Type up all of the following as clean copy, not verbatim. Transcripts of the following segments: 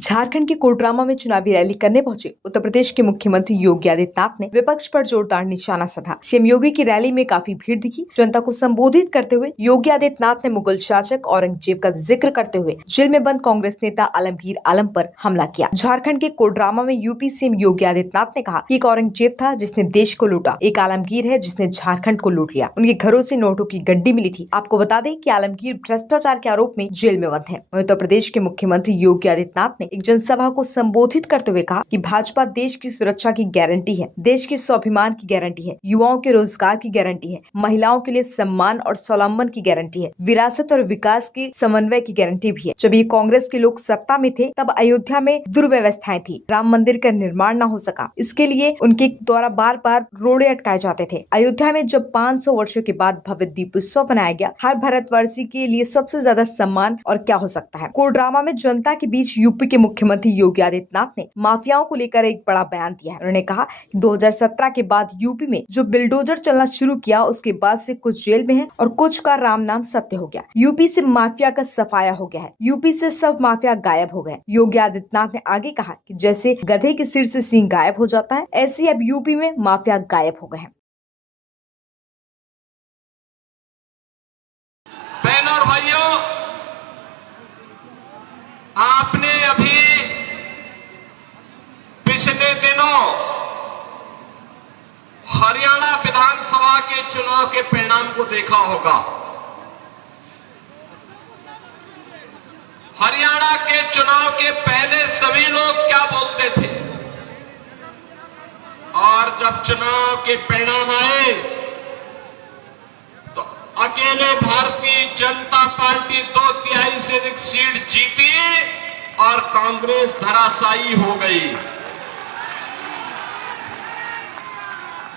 झारखंड के कोडरमा में चुनावी रैली करने पहुंचे उत्तर प्रदेश के मुख्यमंत्री योगी आदित्यनाथ ने विपक्ष पर जोरदार निशाना साधा। सीएम योगी की रैली में काफी भीड़ दिखी। जनता को संबोधित करते हुए योगी आदित्यनाथ ने मुगल शासक औरंगजेब का जिक्र करते हुए जेल में बंद कांग्रेस नेता आलमगीर आलम पर हमला किया। झारखंड के कोडरमा में यूपी सीएम योगी आदित्यनाथ ने कहा कि एक औरंगजेब था जिसने देश को लूटा, एक आलमगीर है जिसने झारखंड को लूट लिया। उनके घरों से नोटों की गड्डी मिली थी। आपको बता दें कि आलमगीर भ्रष्टाचार के आरोप में जेल में बंद है। उत्तर प्रदेश के मुख्यमंत्री योगी आदित्यनाथ ने एक जनसभा को संबोधित करते हुए कहा कि भाजपा देश की सुरक्षा की गारंटी है, देश के स्वाभिमान की गारंटी है, युवाओं के रोजगार की गारंटी है, महिलाओं के लिए सम्मान और स्वावलंबन की गारंटी है, विरासत और विकास के समन्वय की गारंटी भी है। जब ये कांग्रेस के लोग सत्ता में थे तब अयोध्या में दुर्व्यवस्थाएं थी, राम मंदिर का निर्माण न हो सका, इसके लिए उनके द्वारा बार बार रोड़े अटकाए जाते थे। अयोध्या में जब 500 वर्षों के बाद भव्य दीप उत्सव मनाया गया, हर भारतवासी के लिए सबसे ज्यादा सम्मान और क्या हो सकता है। कोडरमा में जनता के बीच यूपी के मुख्यमंत्री योगी आदित्यनाथ ने माफियाओं को लेकर एक बड़ा बयान दिया है। उन्होंने कहा कि 2017 के बाद यूपी में जो बिल्डोजर चलना शुरू किया उसके बाद से कुछ जेल में है और कुछ का राम नाम सत्य हो गया। यूपी से माफिया का सफाया हो गया है, यूपी से सब माफिया गायब हो गए। योगी आदित्यनाथ ने आगे कहा कि जैसे गधे के सिर से सींग गायब हो जाता है, ऐसे अब यूपी में माफिया गायब हो गए हैं। बहनों और भाइयों, आपने अभी पिछले दिनों हरियाणा विधानसभा के चुनाव के परिणाम को देखा होगा। हरियाणा के चुनाव के पहले सभी लोग क्या बोलते थे, और जब चुनाव के परिणाम आए तो अकेले भारतीय जनता पार्टी 2/3 से अधिक सीट जीती और कांग्रेस धराशायी हो गई।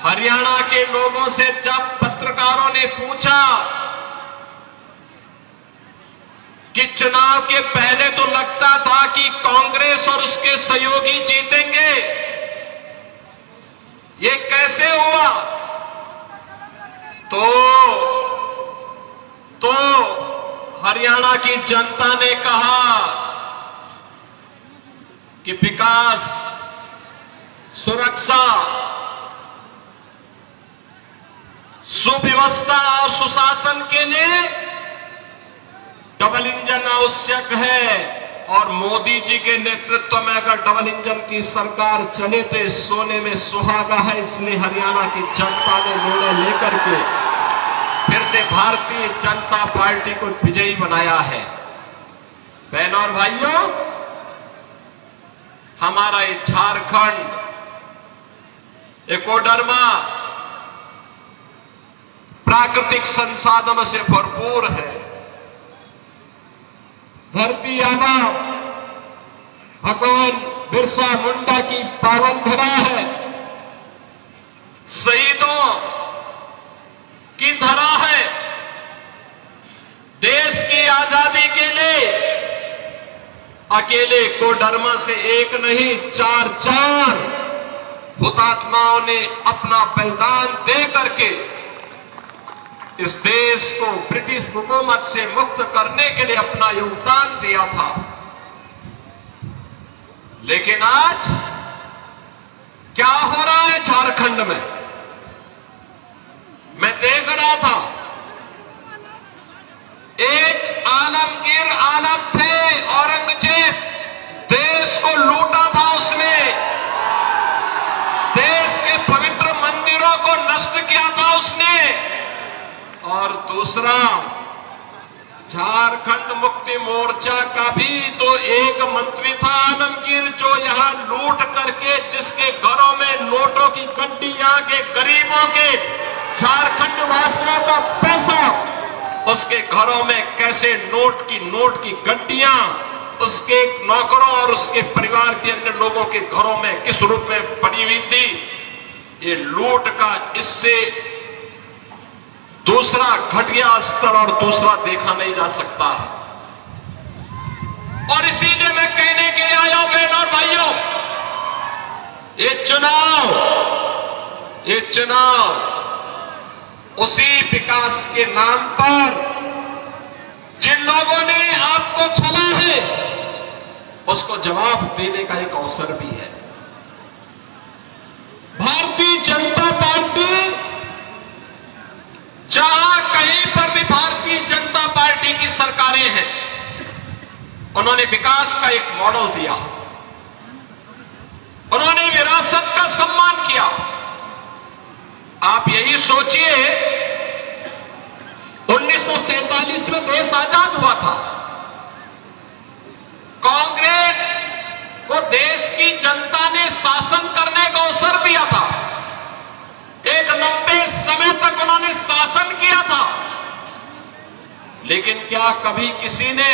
हरियाणा के लोगों से जब पत्रकारों ने पूछा कि चुनाव के पहले तो लगता था कि कांग्रेस और उसके सहयोगी जीतेंगे, ये कैसे हुआ, तो हरियाणा की जनता ने कहा कि विकास, सुरक्षा, सुव्यवस्था और सुशासन के लिए डबल इंजन आवश्यक है, और मोदी जी के नेतृत्व में अगर डबल इंजन की सरकार चले तो सोने में सुहागा है। इसलिए हरियाणा की जनता ने निर्णय लेकर के फिर से भारतीय जनता पार्टी को विजयी बनाया है। बहनों और भाइयों, हमारा ये झारखंड, ये कोडरमा प्राकृतिक संसाधनों से भरपूर है। धरती आबा भगवान बिरसा मुंडा की पावन धरा है, शहीदों की धरा है। देश की आजादी के लिए अकेले कोडरमा से एक नहीं, 4 हुतात्माओं ने अपना बलिदान दे करके इस देश को ब्रिटिश हुकूमत से मुक्त करने के लिए अपना योगदान दिया था। लेकिन आज क्या हो रहा है झारखंड में, मैं देख रहा था, एक आलमगीर आलम थे, औरंगजेब, देश को लूटा था उसने, देश के पवित्र मंदिरों को नष्ट किया था उसने। और दूसरा, झारखंड मुक्ति मोर्चा का भी तो एक मंत्री था आलमगीर, जो यहां लूट करके जिसके घरों में नोटों की गड्डियां के गरीबों के झारखंड वासियों का पैसा उसके घरों में कैसे नोट की गड्डियां उसके नौकरों और उसके परिवार के अन्य लोगों के घरों में किस रूप में पड़ी हुई थी। ये लूट का इससे दूसरा घटिया स्तर और दूसरा देखा नहीं जा सकता है। और इसीलिए मैं कहने के लिए आया हूं बहनों और भाइयों, ये चुनाव उसी विकास के नाम पर जिन लोगों ने आपको छला है उसको जवाब देने का एक अवसर भी है। भारतीय जनता पार्टी, जहां कहीं पर भी भारतीय जनता पार्टी की सरकारें हैं, उन्होंने विकास का एक मॉडल दिया, उन्होंने विरासत का सम्मान किया। आप यही सोचिए, 1947 में देश आजाद हुआ था, कांग्रेस को देश की जनता ने शासन करने का अवसर दिया था, एक लंबे समय तक उन्होंने शासन किया था, लेकिन क्या कभी किसी ने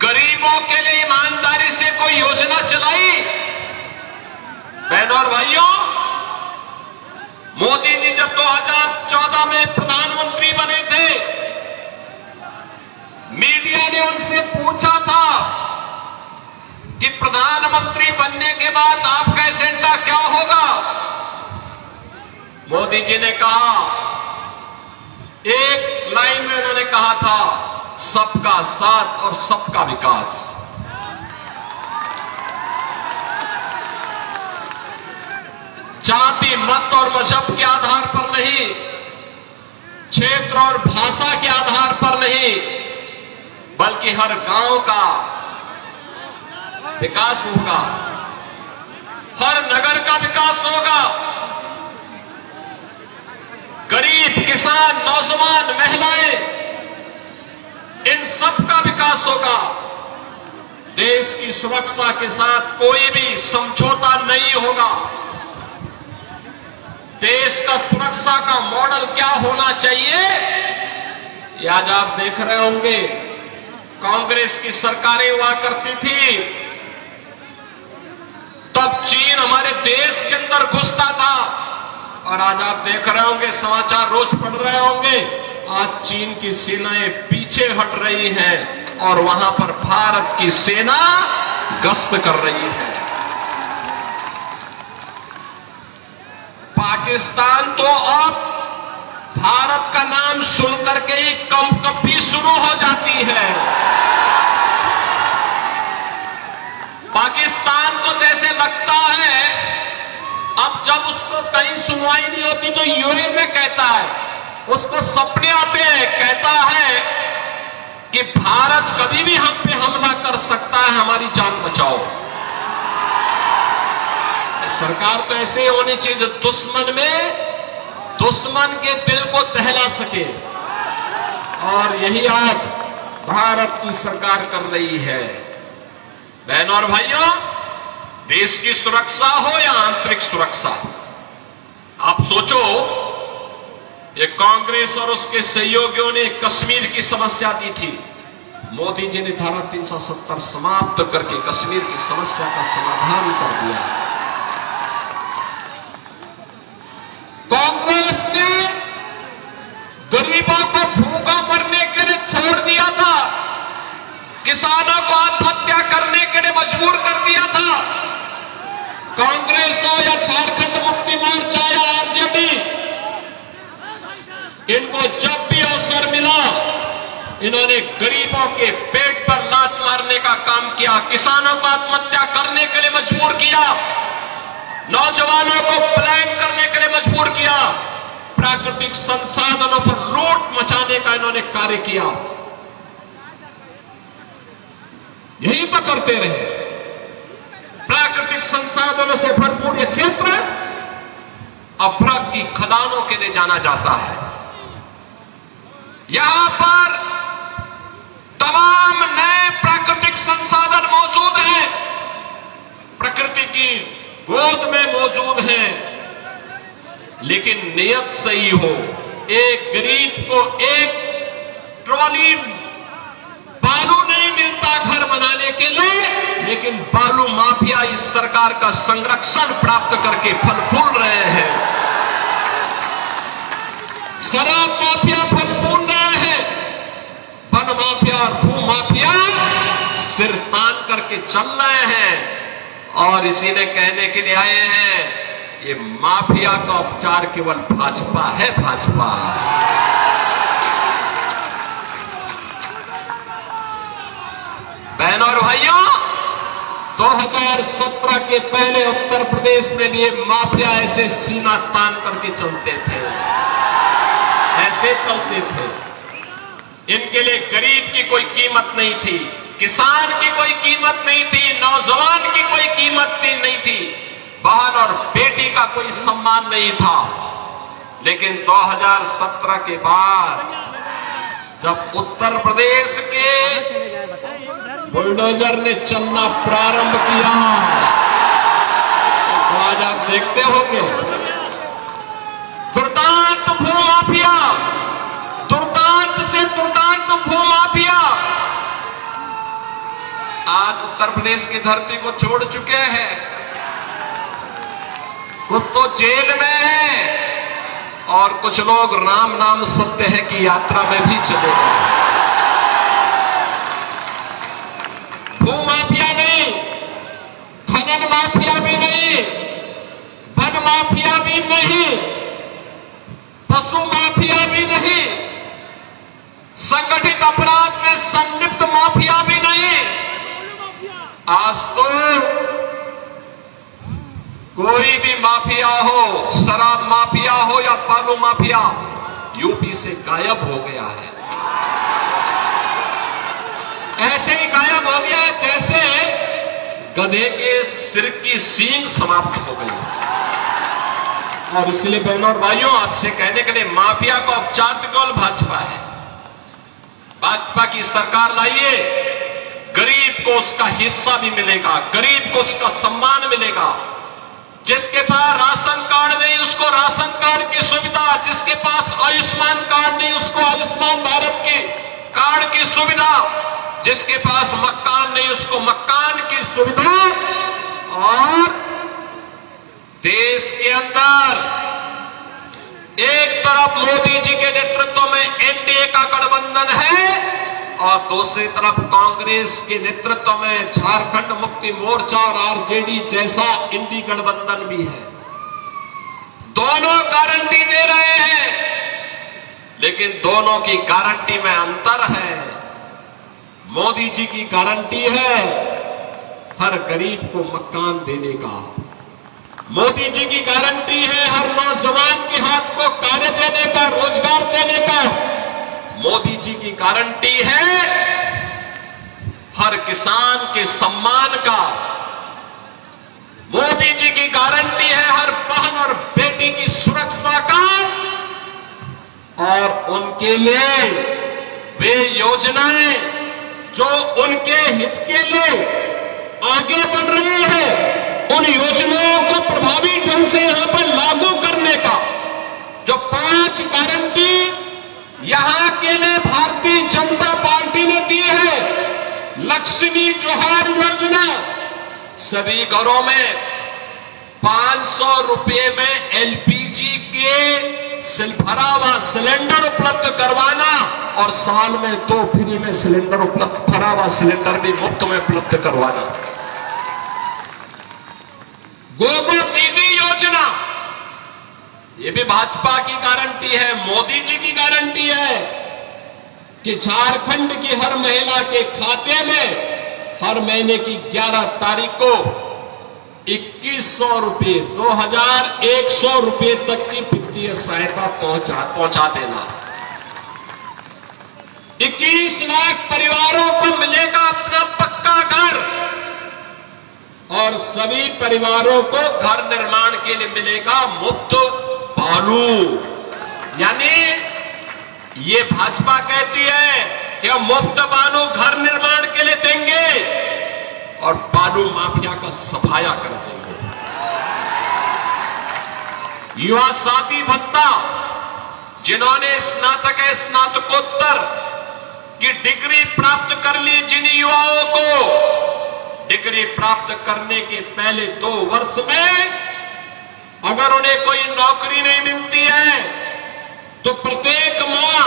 गरीबों के लिए ईमानदारी से कोई योजना चलाई? बहनों और भाइयों, मोदी जी जब 2014 में प्रधानमंत्री बने थे, मीडिया ने उनसे पूछा था कि प्रधानमंत्री बनने के बाद आपका एजेंडा क्या होगा? मोदी जी ने कहा, एक लाइन में उन्होंने कहा था, सबका साथ और सबका विकास। जाति, मत और मजहब के आधार पर नहीं, क्षेत्र और भाषा के आधार पर नहीं, बल्कि हर गांव का विकास होगा, हर नगर का विकास होगा, गरीब, किसान, नौजवान, महिलाएं, इन सब का विकास होगा। देश की सुरक्षा के साथ कोई भी समझौता नहीं होगा। देश का सुरक्षा का मॉडल क्या होना चाहिए, ये आज आप देख रहे होंगे। कांग्रेस की सरकारें हुआ करती थी, तब चीन हमारे देश के अंदर घुसता था, और आज आप देख रहे होंगे, समाचार रोज पढ़ रहे होंगे, आज चीन की सेनाएं पीछे हट रही हैं और वहां पर भारत की सेना गश्त कर रही है। पाकिस्तान तो अब भारत का नाम सुनकर के ही कंपकपी शुरू हो जाती है। पाकिस्तान को जैसे लगता है, अब जब उसको कहीं सुनवाई नहीं होती तो यूएन में कहता है, उसको सपने आते हैं, कहता है कि भारत कभी भी हम पे हमला कर सकता है, हमारी जान बचाओ। सरकार तो ऐसे होनी चाहिए जो दुश्मन के दिल को दहला सके, और यही आज भारत की सरकार कर रही है। बहनों और भाइयों, देश की सुरक्षा हो या आंतरिक सुरक्षा, आप सोचो, ये कांग्रेस और उसके सहयोगियों ने कश्मीर की समस्या दी थी, मोदी जी ने धारा 370 समाप्त करके कश्मीर की समस्या का समाधान कर दिया। कांग्रेस ने गरीबों को भूखा मरने के लिए छोड़ दिया था, किसानों को आत्महत्या करने के लिए मजबूर कर दिया था। कांग्रेस हो या झारखंड मुक्ति मोर्चा या आरजेडी, इनको जब भी अवसर मिला, इन्होंने गरीबों के पेट पर लात मारने का काम किया, किसानों को आत्महत्या करने के लिए मजबूर किया, नौजवानों को पलायन करने के लिए मजबूर किया, प्राकृतिक संसाधनों पर लूट मचाने का इन्होंने कार्य किया। यही तो करते रहे। प्राकृतिक संसाधनों से भरपूर यह क्षेत्र अभ्रक की खदानों के लिए जाना जाता है। यहां पर तमाम नए प्राकृतिक संसाधन मौजूद हैं, प्रकृति की गोद में मौजूद हैं, लेकिन नियत सही हो। एक गरीब को एक ट्रॉली बालू नहीं मिलता घर बनाने के लिए, लेकिन बालू माफिया इस सरकार का संरक्षण प्राप्त करके फल फूल रहे हैं। शराब माफिया फल फूल रहे हैं, वन माफिया और भू माफिया सिर तान करके चल रहे हैं। और इसी ने कहने के लिए आए हैं, ये माफिया का उपचार केवल भाजपा है, भाजपा। भाइयों, 2017 के पहले उत्तर प्रदेश में भी ये माफिया ऐसे सीना तान करके चलते थे, ऐसे चलते थे। इनके लिए गरीब की कोई कीमत नहीं थी, किसान की कोई कीमत नहीं थी, नौजवान की कोई कीमत नहीं थी, बहन और बेटी का कोई सम्मान नहीं था। लेकिन 2017 के बाद जब उत्तर प्रदेश के बुलडोजर ने चलना प्रारंभ किया तो आज आप देखते होंगे दुर्दांत भूमाफिया, दुर्दांत से दुर्दांत भूमाफिया आज उत्तर प्रदेश की धरती को छोड़ चुके हैं। कुछ तो जेल में है और कुछ लोग राम नाम सत्य है की यात्रा में भी चले गए। भूमाफिया नहीं, खनन माफिया भी नहीं, वन माफिया भी नहीं, पशु माफिया भी नहीं, संगठित अपराध में संलिप्त माफिया भी नहीं। आज तो कोई भी माफिया हो, शराब माफिया हो या बालू माफिया, यूपी से गायब हो गया है। ऐसे ही गायब हो गया जैसे गधे के सिर की सींग समाप्त हो गई। और इसलिए बहनों और भाइयों, आपसे कहने के लिए माफिया को अब चाट कौन भाजपा है। भाजपा की सरकार लाइए, गरीब को उसका हिस्सा भी मिलेगा, गरीब को उसका सम्मान मिलेगा। जिसके पास राशन कार्ड नहीं उसको राशन कार्ड की सुविधा, जिसके पास आयुष्मान कार्ड नहीं उसको आयुष्मान भारत की कार्ड की सुविधा, जिसके पास मकान नहीं उसको मकान की सुविधा। और देश के अंदर एक तरफ मोदी जी के नेतृत्व में एनडीए का गठबंधन है और दूसरी तरफ कांग्रेस के नेतृत्व में झारखंड मुक्ति मोर्चा और आरजेडी जैसा इंडी गठबंधन भी है। दोनों गारंटी दे रहे हैं, लेकिन दोनों की गारंटी में अंतर है। मोदी जी की गारंटी है हर गरीब को मकान देने का, मोदी जी की गारंटी है हर नौजवान के हाथ को कार्य देने का, रोजगार देने का। मोदी जी की गारंटी है हर किसान के सम्मान का। मोदी जी की गारंटी है हर बहन और बेटी की सुरक्षा का। और उनके लिए वे योजनाएं जो उनके हित के लिए आगे बढ़ रही है, उन योजनाओं को प्रभावी ढंग से यहां पर लागू करने का जो 5 गारंटी यहां के लिए भारतीय जनता पार्टी ने दी है। लक्ष्मी जोहार योजना, सभी घरों में 500 रुपए में एलपीजी के भरा हुआ सिलेंडर उपलब्ध करवाना और साल में 2 फ्री में सिलेंडर उपलब्ध, भरा हुआ सिलेंडर भी मुफ्त में उपलब्ध करवाना। गोगो दीदी योजना, ये भी भाजपा की गारंटी है, मोदी जी की गारंटी है कि झारखंड की हर महिला के खाते में हर महीने की 11 तारीख को 2100 रुपए, 2100 रुपए तक की वित्तीय सहायता पहुंचा देना। 21 लाख परिवारों को मिलेगा अपना पक्का घर और सभी परिवारों को घर निर्माण के लिए मिलेगा मुफ्त बालू। यानी ये भाजपा कहती है कि हम मुफ्त बालू घर निर्माण के लिए देंगे और बालू माफिया का सफाया कर देंगे। युवा साथी भत्ता, जिन्होंने स्नातक स्नातकोत्तर की डिग्री प्राप्त कर ली, जिन युवाओं को डिग्री प्राप्त करने के पहले 2 वर्ष में अगर उन्हें कोई नौकरी नहीं मिलती है तो प्रत्येक माह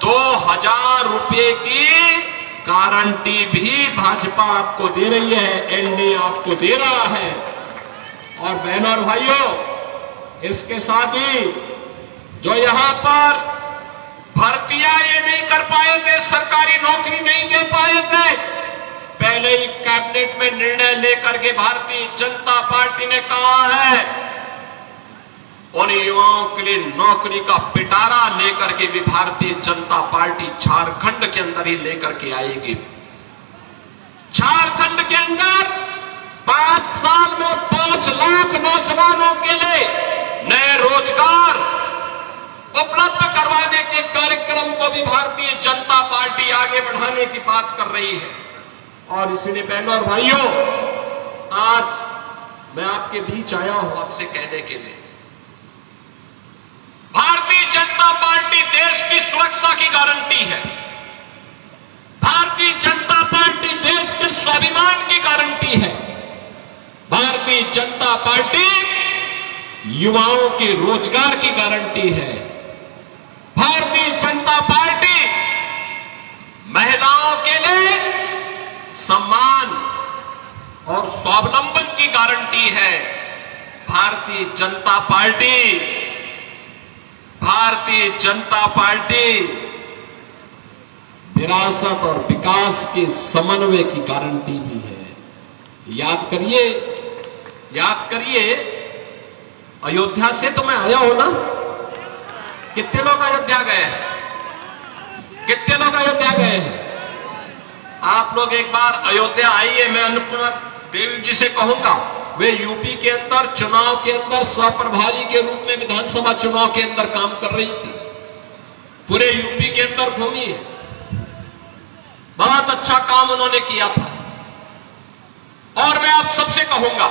2000 रुपए की गारंटी भी भाजपा आपको दे रही है, एनडीए आपको दे रहा है। और बहनों और भाइयों, इसके साथ ही जो यहां पर भर्तियां ये नहीं कर पाए थे, सरकारी नौकरी नहीं दे पाए थे, पहले में निर्णय लेकर के भारतीय जनता पार्टी ने कहा है उन युवाओं के लिए नौकरी का पिटारा लेकर के भी भारतीय जनता पार्टी झारखंड के अंदर ही लेकर के आएगी। झारखंड के अंदर 5 साल में 5 लाख नौजवानों के लिए नए रोजगार उपलब्ध करवाने के कार्यक्रम को भी भारतीय जनता पार्टी आगे बढ़ाने की बात कर रही है। और इसलिए बहनों और भाइयों, आज मैं आपके बीच आया हूं आपसे कहने के लिए, भारतीय जनता पार्टी देश की सुरक्षा की गारंटी है। भारतीय जनता पार्टी देश के स्वाभिमान की गारंटी है। भारतीय जनता पार्टी युवाओं के रोजगार की गारंटी है। भारतीय जनता पार्टी महिलाओं के लिए सम्मान और स्वावलंबन की गारंटी है। भारतीय जनता पार्टी विरासत और विकास के समन्वय की गारंटी भी है। याद करिए अयोध्या से तो मैं आया हूं ना। कितने लोग अयोध्या गए हैं? आप लोग एक बार अयोध्या आइए। मैं अन्नपूर्णा देवी जी से कहूंगा, वे यूपी के अंदर चुनाव के अंदर सह-प्रभारी के रूप में विधानसभा चुनाव के अंदर काम कर रही थी। पूरे यूपी के अंदर घूमी, बहुत अच्छा काम उन्होंने किया था। और मैं आप सबसे कहूंगा,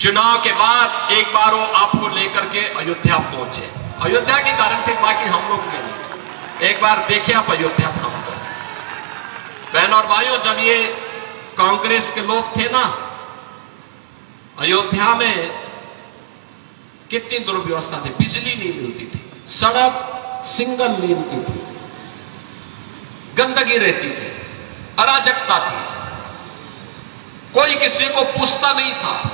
चुनाव के बाद एक बार वो आपको लेकर के अयोध्या पहुंचे। अयोध्या की गारंटी बाकी हम लोग के लिए। एक बार देखिए आप अयोध्या धाम को। बहनों और भाइयों, जब ये कांग्रेस के लोग थे ना, अयोध्या में कितनी दुर्व्यवस्था थी। बिजली नहीं मिलती थी, सड़क सिंगल लेन की थी, गंदगी रहती थी, अराजकता थी, कोई किसी को पूछता नहीं था।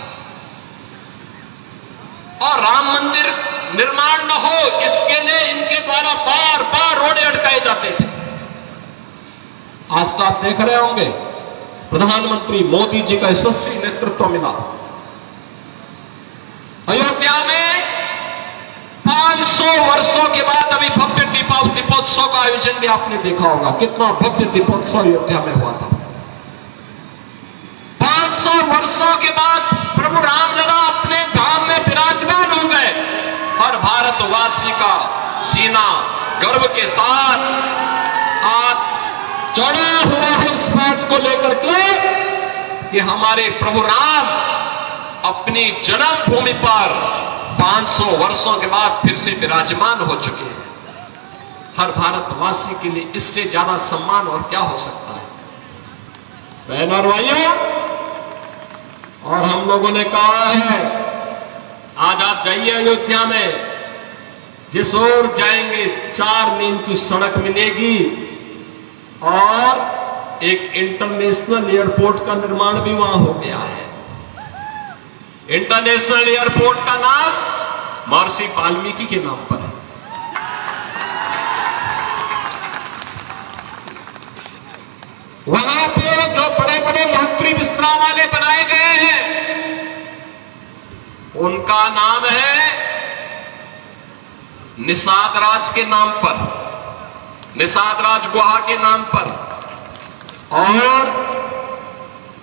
और राम मंदिर निर्माण न हो इसके लिए इनके द्वारा बार बार रोड़े अटकाए जाते थे। आज तो आप देख रहे होंगे, प्रधानमंत्री मोदी जी का यशस्वी नेतृत्व मिला। अयोध्या में 500 वर्षों के बाद अभी भव्य दीपोत्सव का आयोजन भी आपने देखा होगा। कितना भव्य दीपोत्सव अयोध्या में हुआ था। 500 वर्षों के बाद प्रभु रामलला अपने धाम में विराजमान हो गए। हर भारतवासी का सीना गर्व के साथ आज चढ़ा हुआ है इस बात को लेकर के कि हमारे प्रभु राम अपनी जन्मभूमि पर 500 वर्षों के बाद फिर से विराजमान हो चुके हैं। हर भारतवासी के लिए इससे ज्यादा सम्मान और क्या हो सकता है। बहनों और भाइयों, और हम लोगों ने कहा है, आज आप जाइए अयोध्या में, जिस ओर जाएंगे 4 लेन की सड़क मिलेगी और एक इंटरनेशनल एयरपोर्ट का निर्माण भी वहां हो गया है। इंटरनेशनल एयरपोर्ट का नाम महर्षि वाल्मीकि के नाम पर है। वहां पे जो बड़े बड़े यात्री विश्रामालय बनाए गए हैं, उनका नाम है निषाद राज के नाम पर, निषाद राज गुहा के नाम पर। और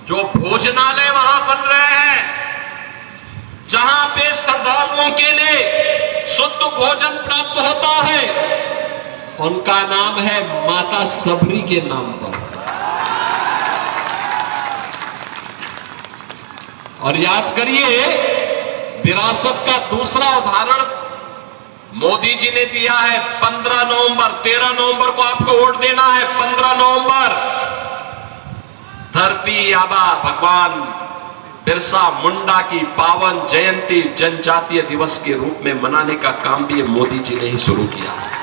जो भोजनालय वहां बन रहे हैं, जहां पे श्रद्धालुओं के लिए शुद्ध भोजन प्राप्त होता है, उनका नाम है माता सबरी के नाम पर। और याद करिए, विरासत का दूसरा उदाहरण मोदी जी ने दिया है। 15 नवंबर 13 नवंबर को आपको वोट देना है। 15 नवंबर धरती आबा भगवान बिरसा मुंडा की पावन जयंती जनजातीय दिवस के रूप में मनाने का काम भी मोदी जी ने ही शुरू किया है।